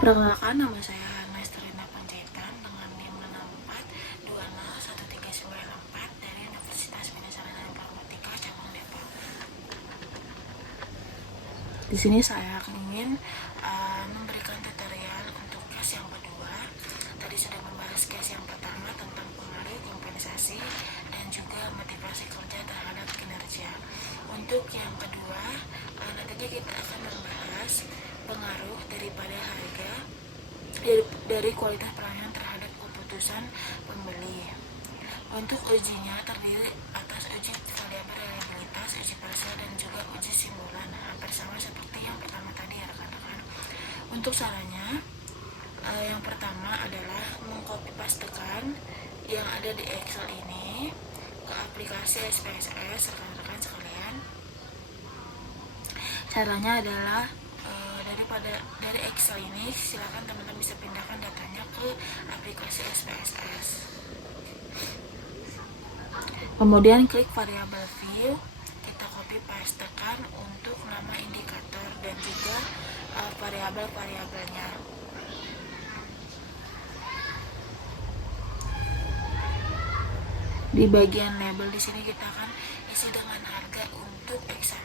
Perkenalkan, nama saya Nestorina Panjaitan dengan NIM 64201394 dari Universitas Pendidikan dan Informatika Cabang Depok. Di sini saya ingin memberikan tutorial untuk kelas yang kedua. Tadi sudah membahas kelas yang pertama tentang pengaruh kompensasi dan juga motivasi kerja terhadap kinerja. Untuk yang kedua, nantinya kita akan membahas pengaruh daripada harga dari kualitas pelayanan terhadap keputusan pembeli. Untuk ujinya terdiri atas uji variabel reliabilitas, uji parsial, dan juga uji simpulan. Hampir sama seperti yang pertama tadi ya rekan-rekan. Untuk caranya, yang pertama adalah mengcopy pastekan yang ada di Excel ini ke aplikasi SPSS rekan-rekan sekalian. Caranya adalah dari Excel ini silakan teman-teman bisa pindahkan datanya ke aplikasi SPSS. Kemudian klik variabel view, kita copy pastekan untuk nama indikator dan juga variabel-variabelnya. Di bagian label di sini kita akan isi dengan harga untuk X1.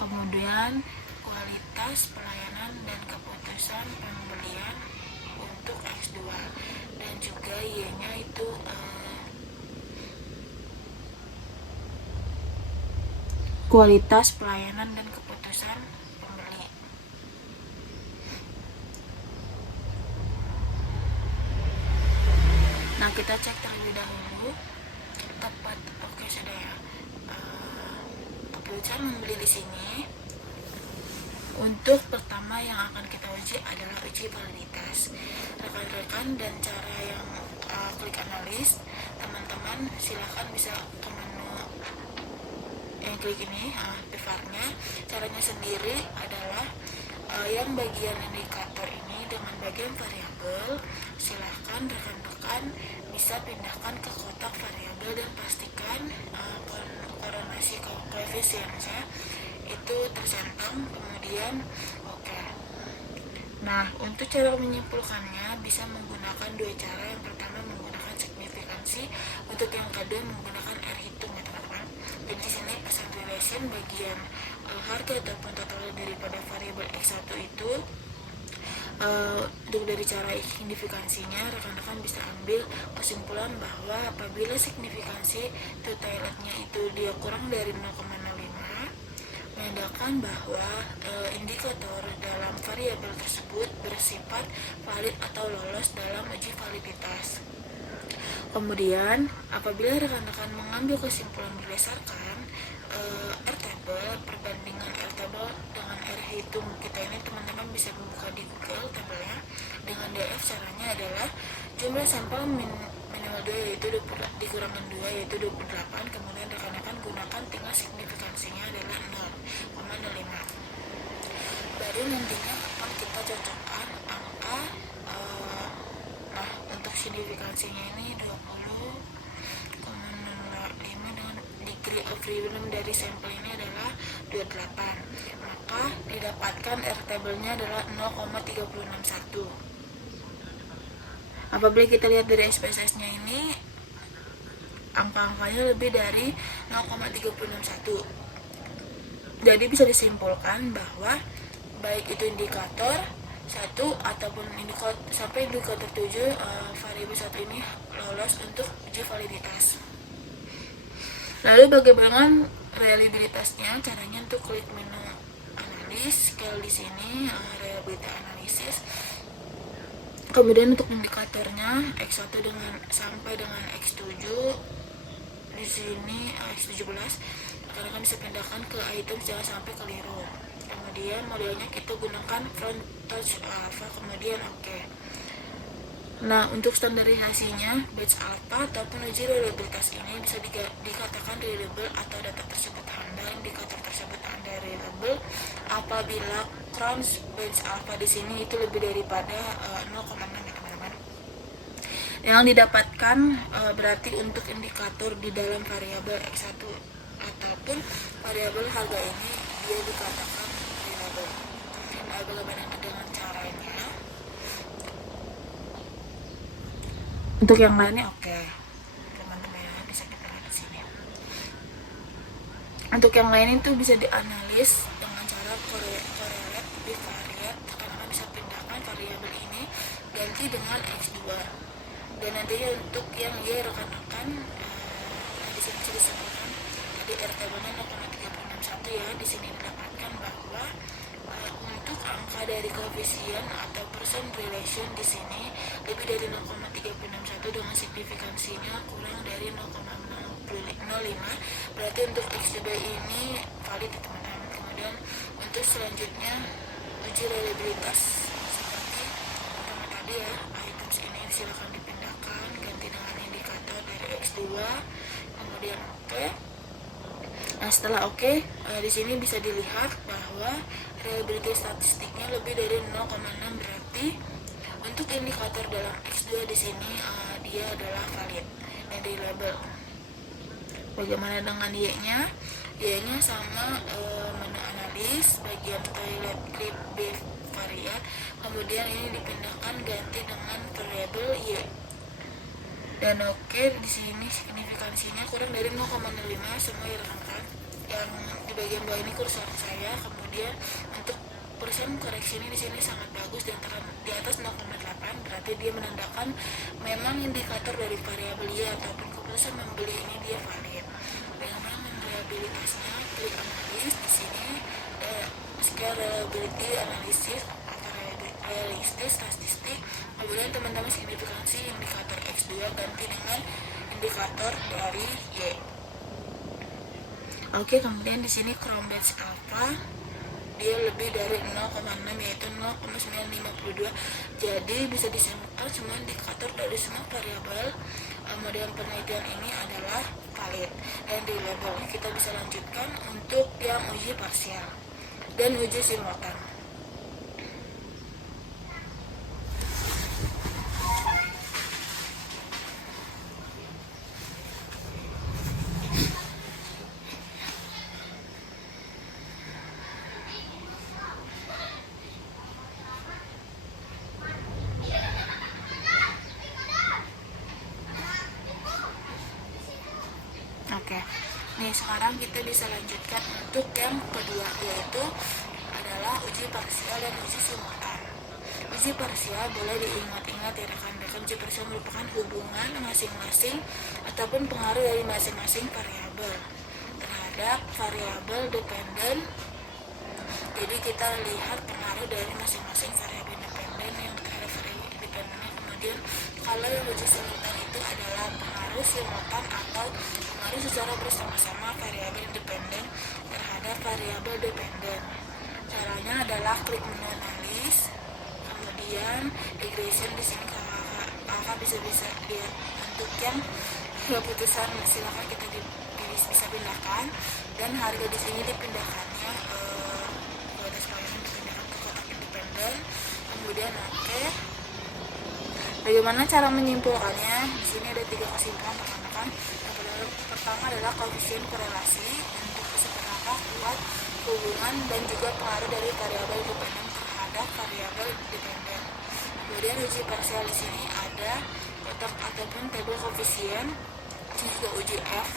Kemudian kualitas pelayanan dan keputusan pembelian untuk X2 dan juga Y-nya itu kualitas pelayanan dan keputusan pembeli. Nah, kita cek terlebih dahulu tepat. Oke, sudah ya. Keputusan membeli di sini. Untuk pertama yang akan kita uji adalah uji validitas. Rekan-rekan, dan cara yang klik analis, teman-teman silakan bisa ke menu yang klik ini, pivarnya. Caranya sendiri adalah yang bagian indikator ini dengan bagian variabel, silahkan rekan-rekan bisa pindahkan ke kotak variabel dan pastikan korelasi koefisiennya itu tercentang, kemudian oke. Nah, untuk cara menyimpulkannya bisa menggunakan dua cara. Yang pertama menggunakan signifikansi, untuk yang kedua menggunakan R hitung ya teman-teman. Dan di sini percent relation bagian harga ataupun total daripada variabel X1 itu, untuk dari cara signifikansinya rekan-rekan bisa ambil kesimpulan bahwa apabila signifikansi totalnya itu dia kurang dari 0,05 menandakan bahwa indikator dalam variabel tersebut bersifat valid atau lolos dalam uji validitas. Kemudian apabila rekan-rekan mengambil kesimpulan berdasarkan R table, perbandingan R table dengan R hitung kita ini, teman-teman bisa membuka di Google tabelnya dengan DF. Caranya adalah jumlah sampel minimal 2 yaitu dikurangkan 2 yaitu 28, kemudian rekan-rekan gunakan tinggal signifikansinya adalah 0,05. Baru nantinya akan kita cocokkan angka. Nah, untuk signifikansinya ini 20,05 dengan degree of freedom dari sampel ini adalah 28, maka didapatkan R table-nya adalah 0,361. Apabila kita lihat dari SPSS-nya ini, angka-angkanya lebih dari 0,361. Jadi bisa disimpulkan bahwa baik itu indikator 1 ataupun indikator sampai indikator 7, variabel 1 ini lolos untuk uji validitas. Lalu bagaimana reliabilitasnya? Caranya untuk klik menu analis, scale di sini, reliability analysis. Kemudian untuk indikatornya X1 sampai dengan X7, di sini X17, kalian bisa pindahkan ke item jangan sampai keliru. Kemudian modelnya kita gunakan front touch alpha, kemudian oke. Nah, untuk standarisasinya batch alpha ataupun uji reliabilitas ini bisa dikatakan reliable atau data tersebut handal, indikator tersebut unreliable apabila cross batch alpha di sini itu lebih daripada 0,6 ya teman-teman. Yang didapatkan berarti untuk indikator di dalam variabel X1 ataupun variabel harga ini dia dikatakan reliable. Nah, bagaimana dengan caranya. Untuk yang lainnya oke, teman-teman ya, bisa kita lihat di sini. Untuk yang lain itu bisa dianalisis dengan cara correlate, bivariate. Teman-teman bisa pindahkan variabel ini ganti dengan X2. Dan nantinya untuk yang Y rekan-rekan di sini bisa disebutkan tadi RT-nya 0,361 ya. Di sini didapatkan bahwa untuk angka dari koefisien atau percent relation di sini lebih dari 0,361 dengan signifikansinya kurang dari 0,05, berarti untuk X2 ini valid ya teman-teman. Kemudian untuk selanjutnya uji reliabilitas seperti pertama tadi ya, items ini silakan dipindahkan ganti dengan indikator dari X2, kemudian oke. Nah setelah oke, di sini bisa dilihat bahwa reliability statistiknya lebih dari 0,6, berarti untuk indikator dalam X2 di sini dia adalah valid dan reliable. Bagaimana dengan Y-nya? Y-nya sama menu analis, bagian toilet clip bivariate, kemudian ini dipindahkan ganti dengan variabel Y. Dan oke, di sini signifikansinya kurang dari 0,05 semua ya rekan-rekan. Yang di bagian bawah ini kursor saya. Kemudian untuk persen koreksi ini di sini sangat bagus, di atas 0,8, berarti dia menandakan memang indikator dari variabel Y ataupun keputusan membeli ini dia valid. Bagaimana reliabilitasnya? Klik analis di sini, scale reliability analysis atau realistis statistik. Kemudian teman-teman signifikansi indikator X2 ganti dengan indikator dari Y. Oke, kemudian di sini Chrome Batch Alpha dia lebih dari 0,6 yaitu 0,952. Jadi bisa disimpulkan semua indikator dari semua variabel model penelitian ini adalah valid dan reliable. Kita bisa lanjutkan untuk yang uji parsial dan uji simultan. Oke, nih sekarang kita bisa lanjutkan untuk yang kedua, yaitu adalah uji parsial dan uji simultan. Uji parsial boleh diingat-ingat ya rekan-rekan, uji parsial merupakan hubungan masing-masing ataupun pengaruh dari masing-masing variabel terhadap variabel dependen. Jadi kita lihat pengaruh dari masing-masing variabel dependen yang terhadap variabel dependennya. Kemudian kalau yang uji simultan itu adalah pengaruh simultan atau pengaruh secara bersama-sama variabel dependen terhadap variabel dependen. Caranya adalah klik menu analis, kemudian regression. Di sini kakak bisa lihat untuk yang keputusan, silakan kita bisa pindahkan, dan harga di sini dipindahkannya batas pelayanan dipindahkan ke kotak independen. Kemudian oke. Bagaimana cara menyimpulkannya? Di sini ada 3 kesimpulan rekan-rekan. Yang pertama adalah koefisien korelasi untuk seberapa kuat hubungan dan juga pengaruh dari variabel dependen terhadap variabel dependen. Kemudian uji parsial di sini ada kotak ataupun tabel koefisien. Di sini juga uji F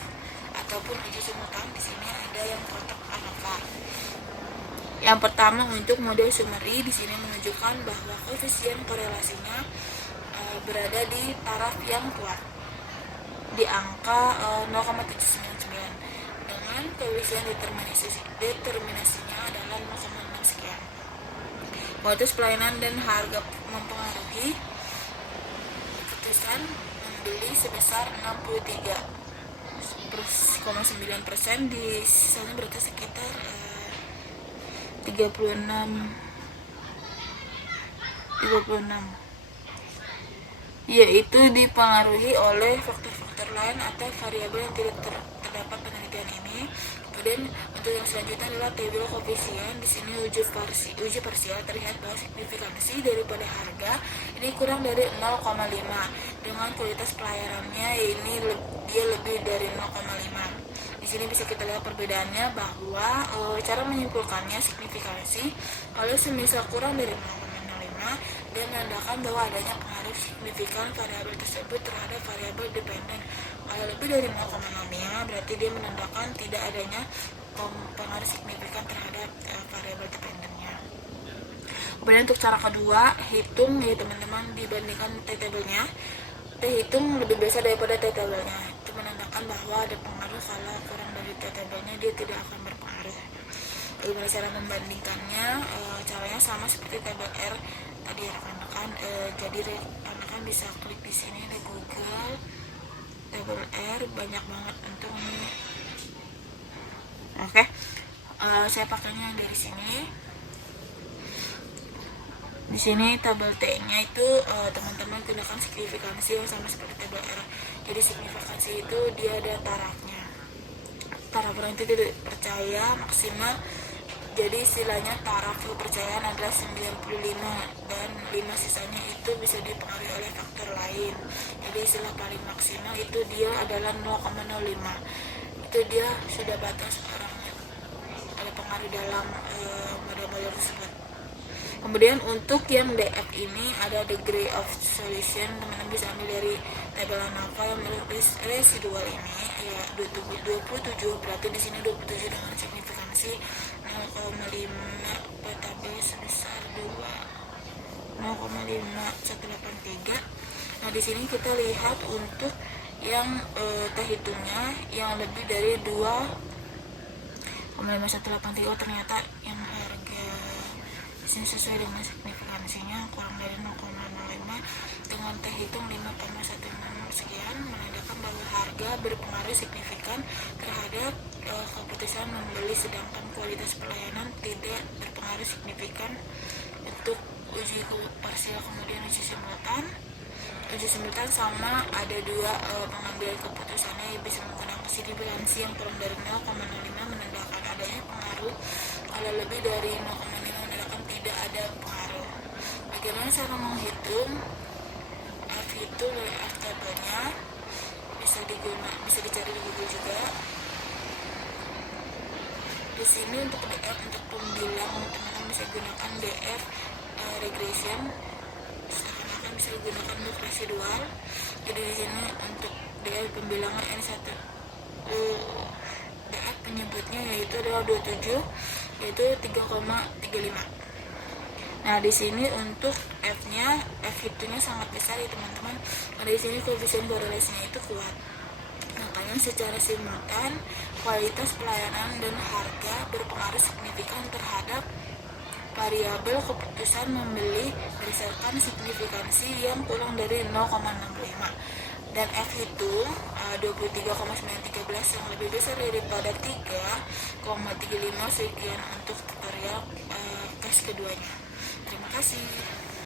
ataupun uji simultan. Di sini ada yang kotak angka. Yang pertama untuk model summary, di sini menunjukkan bahwa koefisien korelasinya berada di taraf yang kuat di angka 0,799 dengan koefisien determinasinya adalah 0,6 sekian. Kualitas pelayanan dan harga mempengaruhi keputusan membeli sebesar 63,9%, di sisanya berarti sekitar 36, yaitu dipengaruhi oleh faktor-faktor lain atau variabel yang tidak terdapat penelitian ini. Kemudian untuk yang selanjutnya adalah tabel koefisien. Di sini uji parsial terlihat bahwa signifikansi daripada harga ini kurang dari 0,5 dengan kualitas pelayanannya ini dia lebih dari 0,5. Di Di sini bisa kita lihat perbedaannya bahwa cara menyimpulkannya signifikansi kalau semisal kurang dari 0,05 dia menandakan bahwa adanya pengaruh signifikan variabel tersebut terhadap variabel dependen. Kalau lebih dari 0,05 berarti dia menandakan tidak adanya pengaruh signifikan terhadap variabel dependennya. Kemudian untuk cara kedua, hitung ya teman-teman, dibandingkan T-tabelnya. T-hitung lebih besar daripada T-tabelnya. Itu menandakan bahwa ada pengaruh, kalau kurang dari T-tabelnya dia tidak akan berpengaruh. Bagaimana cara membandingkannya? Caranya sama seperti tabel R tadi rekan-rekan. Jadi rekan-rekan bisa klik di sini di Google tabel R, banyak banget untuk ini. Oke. Saya pakainya dari sini. Di sini tabel T-nya itu teman-teman gunakan signifikansi yang sama seperti tabel R. Jadi signifikansi itu dia ada tarafnya. Taraf itu tidak percaya maksimal. Jadi istilahnya taraf kepercayaan adalah 95 dan 5 sisanya itu bisa dipengaruhi oleh faktor lain. Jadi istilah paling maksimal itu dia adalah 0,05. Itu dia sudah batas orangnya ada pengaruh dalam model-model tersebut. Kemudian untuk yang DF ini ada degree of solution, teman-teman bisa ambil dari tabel ANAFA yang residual ini ya 27, berarti di sini 27 dengan signifikansi 0,5 tabel sebesar 0,5183. Nah di sini kita lihat untuk yang terhitungnya yang lebih dari 2,5183 ternyata yang harga sini sesuai dengan signifikansinya kurang dari 0,05 dengan terhitung 5,16 sekian, menandakan bahwa harga berpengaruh signifikan terhadap keputusan membeli, sedangkan kualitas pelayanan tidak berpengaruh signifikan. Untuk uji parsial kemudian uji simultan sama ada dua pengambilan keputusannya yang bisa menggunakan signifikansi yang kurang dari 0,05 menandakan adanya pengaruh, kalau lebih dari 0,5 menandakan tidak ada pengaruh. Bagaimana cara menghitung? F itu F tabelnya bisa dicari di Google juga. Di sini untuk DF untuk pembilang teman-teman bisa gunakan DF regression, seakan-akan bisa digunakan untuk residual. Jadi di sini untuk DF pembilangan N1 DF penyebutnya yaitu adalah 27, yaitu 3,35. Nah di sini untuk F-nya, F hitungnya sangat besar ya teman-teman. Nah di sini koefisien korelasinya itu kuat. Makanya secara simultan kualitas pelayanan dan harga berpengaruh signifikan terhadap variabel keputusan membeli berdasarkan signifikansi yang kurang dari 0,65. Dan F itu 23,913 yang lebih besar daripada 3,35 sekian untuk tutorial case keduanya. Terima kasih.